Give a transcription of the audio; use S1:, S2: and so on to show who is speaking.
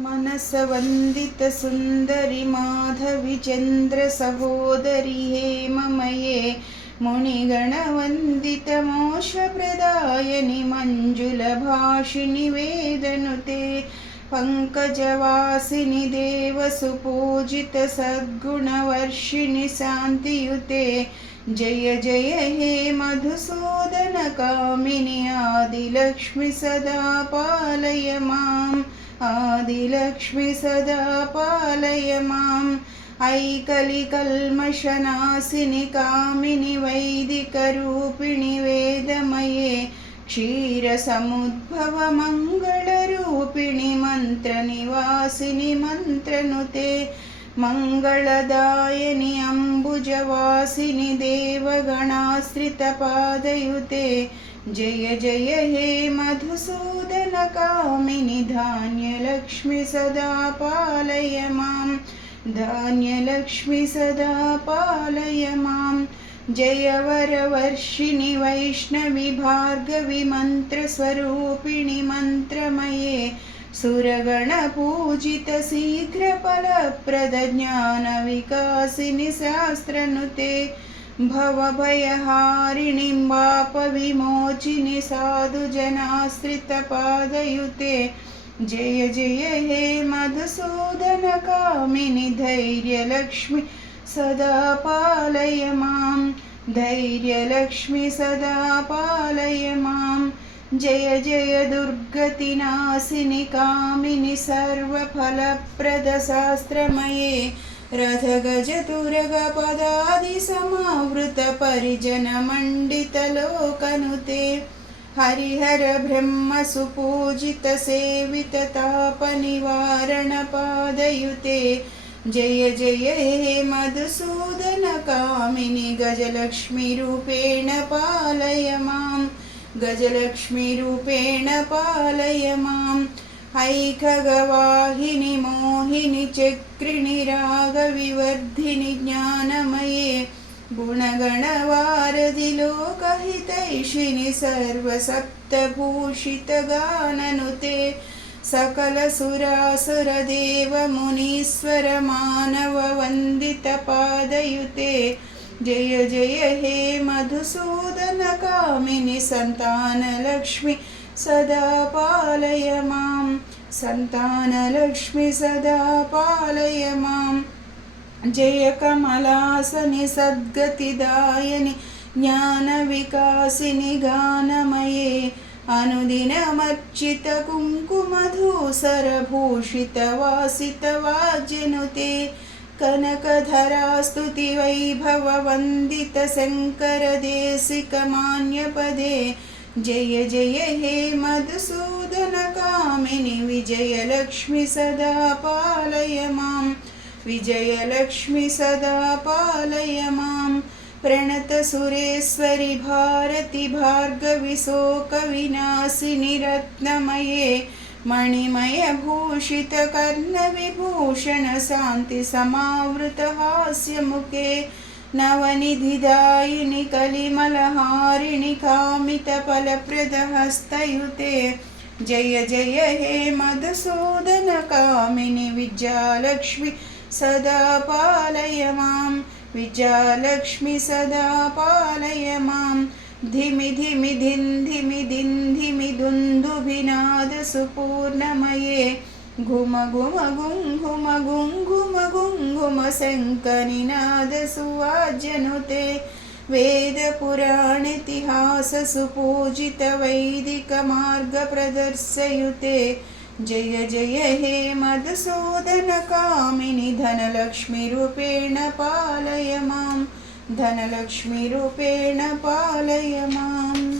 S1: मनसवन्दितसुन्दरि माधवि चन्द्रसहोदरि हेममये मुनिगणवन्दितमोक्षप्रदायनि मञ्जुलभाषिणि वेदनुते पङ्कजवासिनि देवसुपूजितसद्गुणवर्षिणि शान्तियुते जय जय हे मधुसूदनकामिनि आदिलक्ष्मि सदा पालय माम् आदिलक्ष्मि सदा पालय माम् ऐकलिकल्मषनाशिनि कामिनि वैदिकरूपिणि वेदमये। क्षीरसमुद्भवमङ्गलरूपिणि मन्त्रनिवासिनि मन्त्रनुते। मङ्गलदायिनि अम्बुजवासिनि देवगणाश्रितपादयुते। जय जय हे मधुसूदनकामिनि धान्यलक्ष्मि सदा पालय माम् धान्यलक्ष्मि सदा पालय माम् जयवरवर्षिणि वैष्णवि भार्गवि मन्त्रस्वरूपिणि मन्त्रमये. सुरगणपूजितशीघ्रफलप्रदज्ञानविकासिनि शास्त्रनुते. भवभयहारिणिम्बापविमोचिनि साधुजनाश्रितपादयुते। जय जय हे मधुसूदनकामिनि धैर्यलक्ष्मि सदा पालय मां धैर्यलक्ष्मि सदा पालय मां जय जय दुर्गतिनाशिनि कामिनि सर्वफलप्रदशास्त्रमये। रथगजतुरगपदादिसमावृतपरिजनमण्डितलोकनुते हरिहरब्रह्मसुपूजितसेविततापनिवारणपादयुते जय जय हे मधुसूदनकामिनि गजलक्ष्मीरूपेण पालय माम् गजलक्ष्मीरूपेण पालय माम् ऐकगवाहिनि मोहिनि चक्रिणि रागविवर्धिनि ज्ञानमये गुणगणवारधि लोकहितैषिणि सर्वसप्तभूषितगाननुते सकलसुरासुरदेवमुनीश्वरमानववन्दितपादयुते जय जय हे मधुसूदनकामिनि सन्तानलक्ष्मि सदा पालय मां सन्तानलक्ष्मि सदा पालय मां जय कमलासनि सद्गतिदायनि ज्ञानविकासिनि गानमये अनुदिनमर्चितकुङ्कुमधूसरभूषितवासितवाज्यनुते कनकधरास्तुतिवैभववन्दितशङ्करदेशिकमान्यपदे जय जय हे मधुसूदनकामिनि विजयलक्ष्मि सदा पालय माँ। विजयलक्ष्मि सदा पालय माँ। प्रणतसुरेश्वरि भारति भार्गवि शोकविनाशिनि रत्नमये। मणिमयभूषितकर्णविभूषणशान्तिसमावृतहास्यमुखे नवनिधिदायिनि कलिमलहारिणि कामितफलप्रदहस्तयुते जय जय हे मधुसूदनकामिनि विद्यालक्ष्मि सदा पालय मां विद्यालक्ष्मि सदा पालय माम् धिमि धिमि धिन् धिमि दिन् धिमि दुन्दुभिनादसुपूर्णमये घुम घुम गुं घुम गुं घुम गुं घुम शङ्कनिनादसुवाज्यनुते वेदपुराणितिहाससुपूजितवैदिकमार्गप्रदर्शयुते। जय जय हे मधुसूदनकामिनि धनलक्ष्मीरूपेण पालय माम्। धनलक्ष्मीरूपेण पालय माम्।